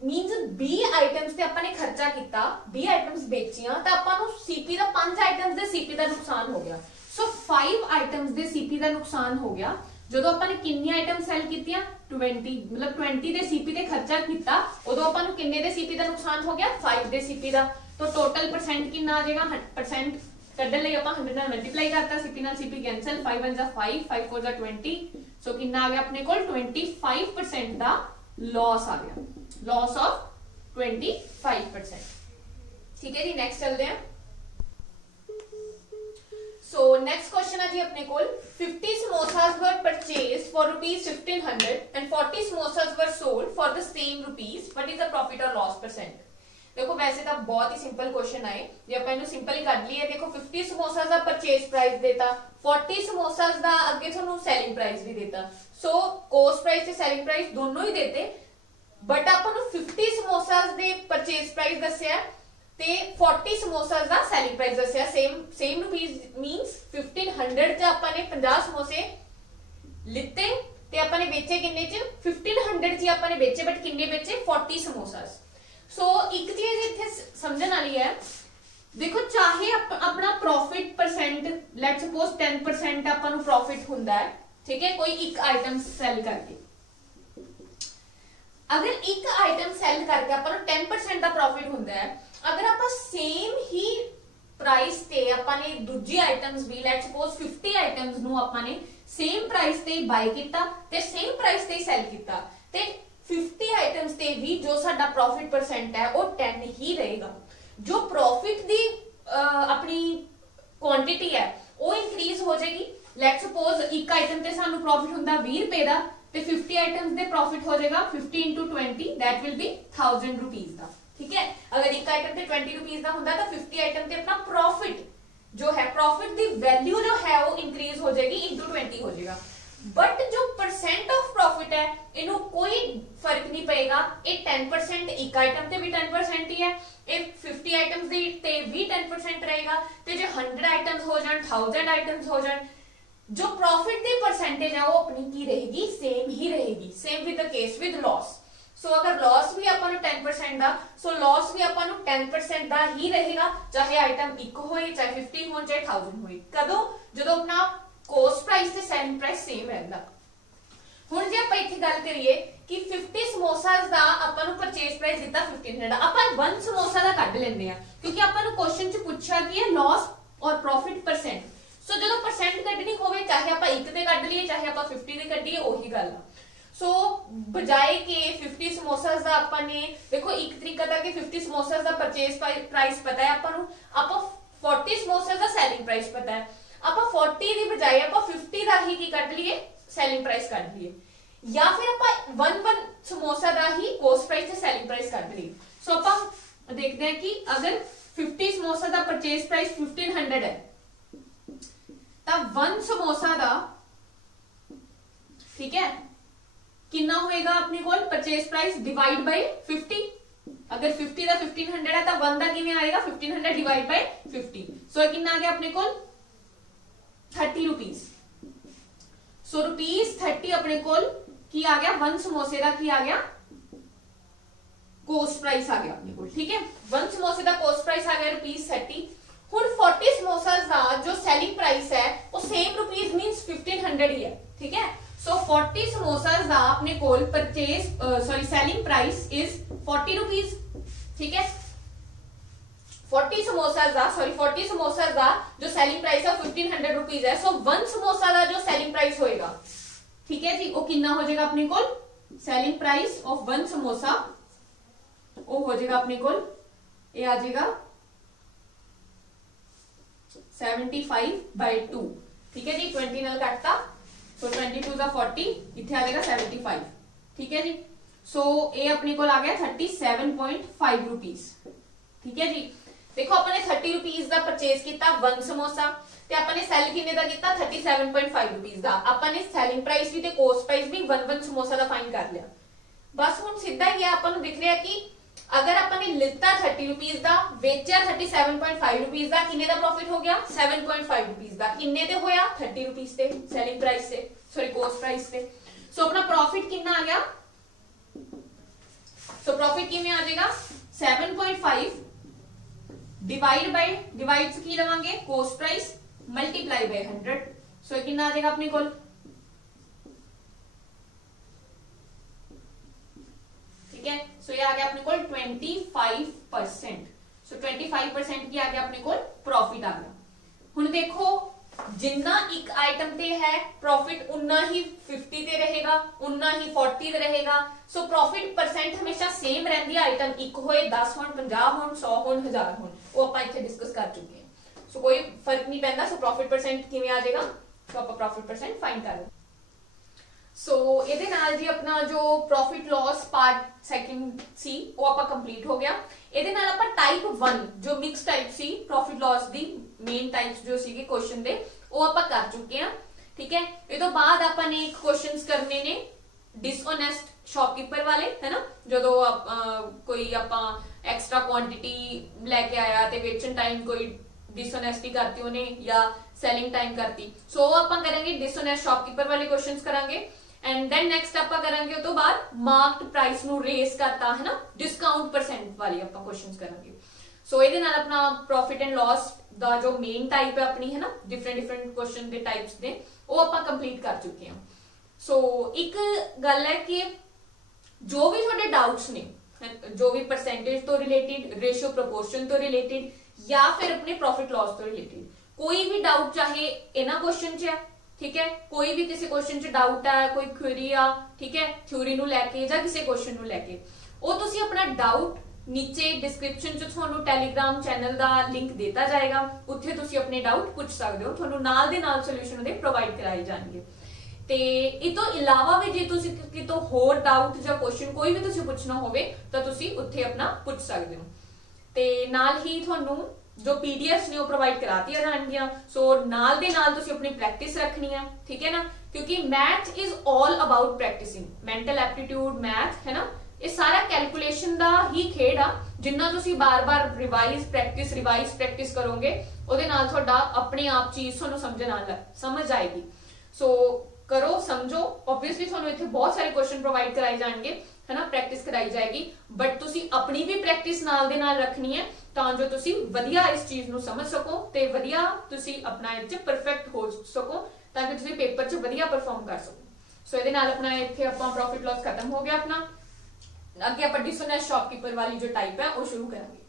मींस 20 आइटम्स ਤੇ ਆਪਾਂ ਨੇ ਖਰਚਾ ਕੀਤਾ, 20 ਆਈਟਮਸ ਵੇਚੀਆਂ ਤਾਂ ਆਪਾਂ ਨੂੰ ਸੀਪੀ ਦਾ 5 ਆਈਟਮਸ ਦੇ ਸੀਪੀ ਦਾ ਨੁਕਸਾਨ ਹੋ ਗਿਆ। ਸੋ 5 ਆਈਟਮਸ ਦੇ ਸੀਪੀ ਦਾ ਨੁਕਸਾਨ ਹੋ ਗਿਆ ਜਦੋਂ ਆਪਾਂ ਨੇ ਕਿੰਨੀ ਆਈਟਮ ਸੈਲ ਕੀਤੀਆਂ 20, मतलब 20 ਦੇ ਸੀਪੀ ਤੇ ਖਰਚਾ ਕੀਤਾ, ਉਦੋਂ ਆਪਾਂ ਨੂੰ ਕਿੰਨੇ ਦੇ ਸੀਪੀ ਦਾ ਨੁਕਸਾਨ ਹੋ ਗਿਆ 5 ਦੇ ਸੀਪੀ ਦਾ। तो टोटल परसेंट कितना आ जाएगा, परसेंट कढण लई आपां 100 नाल मल्टीप्लाई करता, सीपी नाल सीपी कैंसल, 5 1 जा 5, 5 4 जा 20, सो कितना आ गया अपने को 25% दा लॉस आ गया, लॉस ऑफ 25%, ठीक है जी। नेक्स्ट चलते हैं, सो नेक्स्ट क्वेश्चन है जी अपने को 50 samosas were purchase for ₹1500 and 40 samosas were sold for the same rupees, what is the profit और लॉस परसेंट। देखो वैसे तो बहुत ही सिंपल क्वेश्चन आए, जे अपन इनु सिंपल ही कर लिए। देखो 50 समोसास दा परचेज प्राइस देता, 40 समोसास दा अगे थानू सेलिंग प्राइस भी देता, सो कॉस्ट प्राइस ते सेलिंग प्राइस दोनों ही देते, but upon 50 samosas they purchase price दस्या ਤੇ 40 ਸਮੋਸਾ ਦਾ ਸੈਲਿੰਗ ਪ੍ਰਾइस ਦੱਸਿਆ ਸੇਮ ਰੁਪੀਸ ਮੀਨਸ 1500 ਚ ਆਪਾਂ ਨੇ 50 ਸਮੋਸੇ ਲਿੱਤੇ ਤੇ ਆਪਾਂ ਨੇ ਵੇਚੇ ਕਿੰਨੇ ਚ 1500 ਚ ਆਪਾਂ ਨੇ ਵੇਚੇ ਬਟ ਕਿੰਨੇ ਵੇਚੇ 40 ਸਮੋਸਾਸ। ਸੋ ਇੱਕ ਚੀਜ਼ ਇੱਥੇ ਸਮਝਣ ਵਾਲੀ ਹੈ, देखो चाहे अपना प्रॉफिट परसेंट लेट्स सपोज 10% अपन ਨੂੰ प्रॉफिट ਹੁੰਦਾ है, ठीक है, कोई एक आइटम सेल करके अगर एक आइटम सेल करके अपन ਨੂੰ 10% ਦਾ प्रॉफिट ਹੁੰਦਾ है, अगर ਆਪਾਂ सेम ही प्राइस ਤੇ ਆਪਾਂ ਨੇ ਦੂਜੀ आइटम्स भी लेट्स सपोज 50 आइटम्स ਨੂੰ ਆਪਾਂ ਨੇ सेम प्राइस ਤੇ ਬਾਈ ਕੀਤਾ ਤੇ सेम प्राइस ਤੇ सेल ਕੀਤਾ ਤੇ 50 आइटम्स ਤੇ भी जो ਸਾਡਾ प्रॉफिट परसेंट है वो 10 ही रहेगा। जो प्रॉफिट दी अपनी क्वांटिटी है वो इंक्रीज हो जाएगी। लेट्स सपोज एक आइटम ते सानू प्रॉफिट हुंदा 20 रुपए दा ते 50 आइटम्स दे प्रॉफिट हो जाएगा 50 into 20 that will be 1000 rupees दा, ठीक है। अगर एक आइटम ते 20 रुपीस दा हुंदा तो 50 आइटम ते अपना प्रॉफिट जो है प्रॉफिट दी वैल्यू जो है वो इंक्रीज हो जाएगी into 20 हो जाएगा। बट जो परसेंट ऑफ प्रॉफिट है इन्हों कोई फर्क नहीं पड़ेगा, ये 10% एक आइटम ते भी 10% ही है, ये 50 आइटम्स ते भी 10% रहेगा ते जो 100 आइटम्स हो जान 1000 आइटम्स हो जान जो प्रॉफिट दी परसेंटेज है वो अपनी की रहेगी सेम ही रहेगी। Same with the case with loss. So अगर लॉस भी अपन 10% दा सो लॉस भी अपन 10% दा ही रहेगा, चाहे आइटम 1 होए चाहे 50 हो चाहे 1000 होए। कदों जो अपना कोस्ट प्राइस ते सेलिंग प्राइस सेम रहंदा। हुण जे आपां इत्थे गल करिए कि 50 समोसास दा आपां नूं परचेज प्राइस दित्ता 1500, आपां 1 समोसा दा कढ लैंदे आ क्योंकि आपां नूं क्वेश्चन च पूछा कि है लॉस और प्रॉफिट परसेंट। सो जदों परसेंट कढनी होवे चाहे आपां 1 ते कढ लईए चाहे आपां 50 ते कढीए ओही गल आ। सो बजाय के 50 समोसास दा आपां ने देखो एक तरीका था कि 50 समोसास दा परचेज प्राइस पता है आपां नूं, आपां 40 समोसास दा सेलिंग प्राइस पता है, ਆਪਾਂ 40 ਦੀ ਬਜਾਏ ਆਪਾਂ 50 ਦਾ ਹੀ ਕੀ ਕੱਢ ਲਈਏ ਸੈਲਿੰਗ ਪ੍ਰਾਈਸ ਕੱਢ ਲਈਏ, ਜਾਂ ਫਿਰ ਆਪਾਂ 1 ਸਮੋਸਾ ਦਾ ਹੀ ਕੋਸਟ ਪ੍ਰਾਈਸ ਤੇ ਸੈਲਿੰਗ ਪ੍ਰਾਈਸ ਕੱਢ ਲਈਏ। ਸੋ ਆਪਾਂ ਦੇਖਦੇ ਹਾਂ ਕਿ ਅਗਰ 50 ਸਮੋਸਾ ਦਾ ਪਰਚੇਸ ਪ੍ਰਾਈਸ 1500 ਹੈ ਤਾਂ 1 ਸਮੋਸਾ ਦਾ ठीक है कितना होएगा अपने कोल परचेज प्राइस डिवाइड बाय 50। अगर 50 ਦਾ 1500 है तो 1 ਦਾ ਕਿਵੇਂ ਆਏਗਾ 1500 डिवाइड बाय 50। सो कितना आ गया अपने कोल 30 रुपीस। सो रुपीस 30 अपने कोल की आ गया 1 समोसे का की आ गया कोस्ट प्राइस आ गया अपने कोल, ठीक है। 1 समोसे का कोस्ट प्राइस आ गया रुपीस 30। हुण 40 समोसास का जो सेलिंग प्राइस है वो सेम रुपीस मींस 1500 ही है, ठीक है। सो 40 समोसास का अपने कोल purchase sorry selling price is 40 rupees, ठीक है। 40 समोसास का जो सेलिंग प्राइस है 1500 रुपीस है। सो 1 समोसा का जो सेलिंग प्राइस होएगा, ठीक है जी, वो कितना हो जाएगा अपने कोल सेलिंग प्राइस ऑफ 1 समोसा वो हो जाएगा अपने कोल ये आ जाएगा 75/2, ठीक है जी। 20 नाल काटता सो 22 का 40 इथे आ जाएगा 75, ठीक है जी। सो ये अपने कोल आ गया 37.5 रुपीस, ठीक है जी। देखो अपने 30 रुपीस का परचेज किया 1 समोसा ते अपने सेल किन्ने दा किया 37.5 रुपीस का। अपने सेलिंग प्राइस भी ते कोस्ट प्राइस भी 1 समोसा का फाइन कर लिया। बस हुण सीधा ही है अपन दिख रहा कि अगर अपने लिता 30 रुपीस का बेचा 37.5 रुपीस का किन्ने दा प्रॉफिट हो गया 7.5 रुपीस का। किन्ने ते होया 30 रुपीस से सेलिंग प्राइस से सॉरी कोस्ट प्राइस से। सो अपना प्रॉफिट कितना आ गया, सो प्रॉफिट किवें आ जाएगा 7.5 डिवाइड बाय डिवाइड से की लवांगे कोस्ट प्राइस मल्टीप्लाई बाय 100। सो कितना आ जाएगा अपने कोल, ठीक है। सो ये आ गया अपने कोल 25%। सो 25% की आ गया अपने कोल प्रॉफिट आ गया। हुण देखो जिन्ना एक आइटम ते है प्रॉफिट उन्ना ही 50 ते रहेगा, उन्ना ही 40 ते रहेगा। सो प्रॉफिट परसेंट हमेशा सेम रहती है, आइटम 1 होए 10 होन 50 होन 100 होन 1000 होन, वो आपां इत्थे डिस्कस कर चुके हैं। सो कोई फर्क नहीं पैंदा। सो प्रॉफिट परसेंट किवें आ जाएगा, सो आपां प्रॉफिट परसेंट फाइंड कर लेंगे। सो ਇਹਦੇ ਨਾਲ जी अपना जो प्रॉफिट लॉस पार्ट सेकंड सी वो आपा कंप्लीट हो गया। ਇਹਦੇ ਨਾਲ ਆਪਾਂ टाइप 1 जो मिक्स टाइप सी प्रॉफिट लॉस दी मेन टाइप्स जो सीगे क्वेश्चन दे वो आपा कर चुके हैं, ठीक है। ये तो बाद ਆਪਾਂ ਨੇ क्वेश्चंस करने ने डिसऑनेस्ट शॉपकीपर वाले है ना, जो कोई आपां एक्स्ट्रा क्वांटिटी लैके आया ते वेचन टाइम कोई डिसऑनेस्टी करती उन्हें या सेलिंग टाइम करती, सो आपां करेंगे डिसऑनेस्ट शॉपकीपर वाले क्वेश्चंस करांगे। एंड देन नेक्स्ट आपां करांगे उस तो बाद मार्क्ड प्राइस नु रेस करता है ना, डिस्काउंट परसेंट वाली आपां क्वेश्चंस करांगे। सो ਇਹਦੇ ਨਾਲ अपना प्रॉफिट एंड लॉस ਦਾ जो मेन टाइप है अपनी है ना, डिफरेंट क्वेश्चन ਦੇ टाइप्स ਦੇ ਉਹ ਆਪਾਂ ਕੰਪਲੀਟ ਕਰ ਚੁੱਕੇ ਹਾਂ। सो एक गल है कि जो भी ਤੁਹਾਡੇ डाउट्स ने, जो भी परसेंटेज तो रिलेटेड, रेशियो प्रोपोर्शन तो रिलेटेड या फिर अपने प्रॉफिट लॉस तो रिलेटेड कोई भी डाउट चाहे इन्हां क्वेश्चन च है, ठीक है, कोई भी किसी क्वेश्चन च डाउट है, कोई क्वेरी आ, ठीक है, थ्योरी नु लैके या किसी क्वेश्चन नु लैके, वो तुसी अपना डाउट नीचे डिस्क्रिप्शन च ਤੁਹਾਨੂੰ ਟੈਲੀਗ੍ਰਾਮ ਚੈਨਲ ਦਾ ਲਿੰਕ ਦਿੱਤਾ ਜਾਏਗਾ, ਉੱਥੇ ਤੁਸੀਂ ਆਪਣੇ ਡਾਊਟ ਪੁੱਛ ਸਕਦੇ ਹੋ, ਤੁਹਾਨੂੰ ਨਾਲ ਦੇ ਨਾਲ ਸੋਲੂਸ਼ਨ ਉਹਦੇ ਪ੍ਰੋਵਾਈਡ ਕਰਾਏ ਜਾਣਗੇ। ਤੇ ਇਹ ਤੋਂ ਇਲਾਵਾ ਵੀ ਜੇ ਤੁਸੀਂ ਕਿਤੋਂ ਹੋਰ ਡਾਊਟ ਜਾਂ ਕੁਐਸਚਨ ਕੋਈ ਵੀ ਤੁਸੀਂ ਪੁੱਛਣਾ ਹੋਵੇ ਤਾਂ ਤੁਸੀਂ ਉੱਥੇ ਆਪਣਾ ਪੁੱਛ ਸਕਦੇ ਹੋ। ਤੇ ਨਾਲ ਹੀ ਤੁਹਾਨੂੰ ਜੋ ਪੀਡੀਐਫs ਨੇ ਉਹ ਪ੍ਰੋਵਾਈਡ ਕਰਾਤੀਆਂ ਜਾਣਗੀਆਂ, ਸੋ ਨਾਲ ਦੇ ਨਾਲ ਤੁਸੀਂ ਆਪਣੀ ਪ੍ਰੈਕਟਿਸ ਰੱਖਣੀ ਹੈ, ਠੀਕ ਹੈ ਨਾ, ਕਿਉਂਕਿ math is all about practising, mental aptitude math ਹੈ ਨਾ, ਇਹ ਸਾਰਾ ਕੈਲਕੂਲੇਸ਼ਨ ਦਾ ਹੀ ਖੇਡ ਆ, ਜਿੰਨਾ ਤੁਸੀਂ ਬਾਰ-ਬਾਰ ਰਿਵਾਈਜ਼ ਪ੍ਰੈਕਟਿਸ ਕਰੋਗੇ ਉਹਦੇ ਨਾਲ ਤੁਹਾਡਾ ਆਪਣੇ ਆਪ ਚੀਜ਼ ਤੁਹਾਨੂੰ ਸਮਝ ਆਏਗੀ। ਸੋ ਕਰੋ, ਸਮਝੋ, ਆਬਵੀਅਸਲੀ ਤੁਹਾਨੂੰ ਇੱਥੇ ਬਹੁਤ ਸਾਰੇ ਕੁਐਸਚਨ ਪ੍ਰੋਵਾਈਡ ਕਰਾਏ ਜਾਣਗੇ है ना, प्रैक्टिस कराई जाएगी, बट तुसी अपनी भी प्रैक्टिस नाल दे नाल रखनी है तां जो तुसी वधिया इस चीज नू समझ सको ते वधिया तुसी अपना इच परफेक्ट हो सको ताकि तुसी पेपर च वधिया परफॉर्म कर सको। सो इहदे नाल अपना इत्थे आपां प्रॉफिट लॉस खत्म हो गया अपना, अगे आपां डिसऑनेस्ट शॉपकीपर वाली जो टाइप है वो शुरू करांगे।